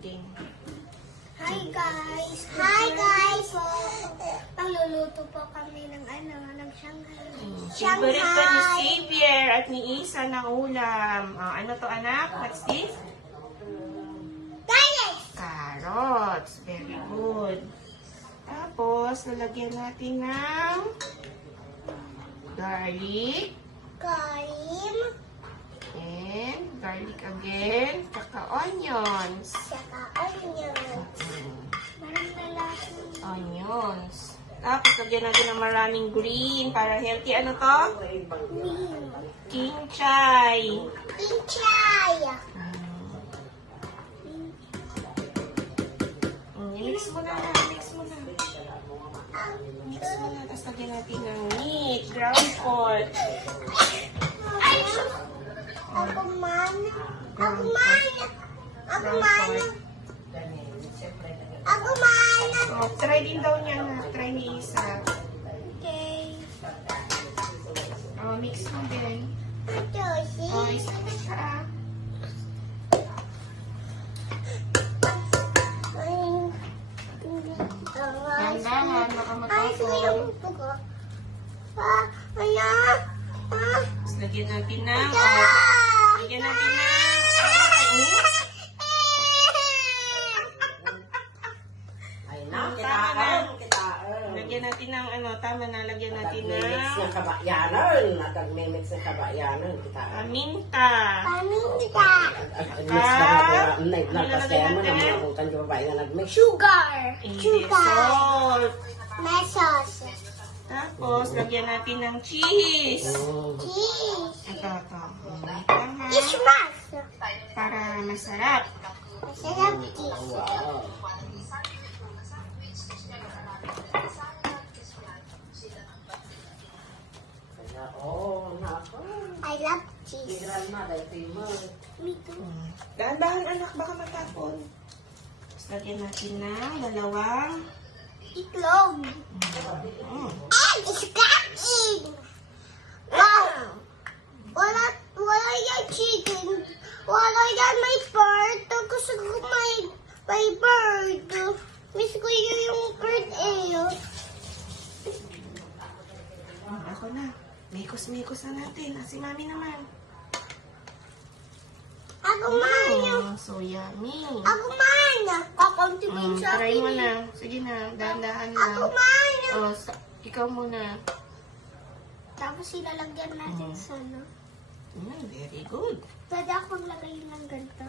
din. Hi guys! Hi guys! Pagluluto po kami ng ng Shanghai. Favorite pa ni Xavier at ni Isa ng ulam. Ano to anak? What's this? Carrots. Very good. Tapos, lalagyan natin ng garlic. Karim. And garlic again. Tsaka onions. Saka onion. Marang lalaki. Onions. Tapos, lagyan natin ng maraming green para healthy. Ano to? Kinchay. Pinchay. Mix mo na. Mix mo na. Mix mo na. Tapos lagyan natin ng meat. Ground pork. Ako man. Ako Ground man. pork. Ako Ground man. pork. Ako man. Try din daw niya na. Try ni Isa. Okay. Mix mo din. Josie. Isa na siya. Dandahan, baka matapon. Tapos lagyan natin ng... lagyan natin ng... Ay na, Tama na. kitaan. Lagyan natin ng ano, tama na. Lagyan natin Nag-mix ng... ng kabayanan. Nag-mix ng kabayanan. Kitaan. Minta. Paminta. Mix na natin. Nagpasaya mo na mga utang yung babae na nag-mix. Sugar. Hindi salt. May sauce. Tapos, lagyan natin ng cheese. Cheese. Ito. Tama. Ismas. Para masarap. Masarap cheese. Wow. Kaya, oh, nako. I love cheese. Tigran na, dahil primo. Me too. Dahan-dahan anak, baka matapon. Tapos, lagyan natin ng dalawang... Itlog. And it's cracking. Wow. Wala yung chicken. Wala yan may bird. Gusto ko may bird. Miss ko yung bird eh. Ako na. Mikos-mikos na natin. Si mami naman. Ako man. So yummy. Ako man. Kakunti mo yung sa Try mo akin. na. Sige na. Dahan-dahan Ako na. man. Ikaw muna. Tapos ilalagyan natin sa ano. Very good. Pwede akong lagay ng ganito.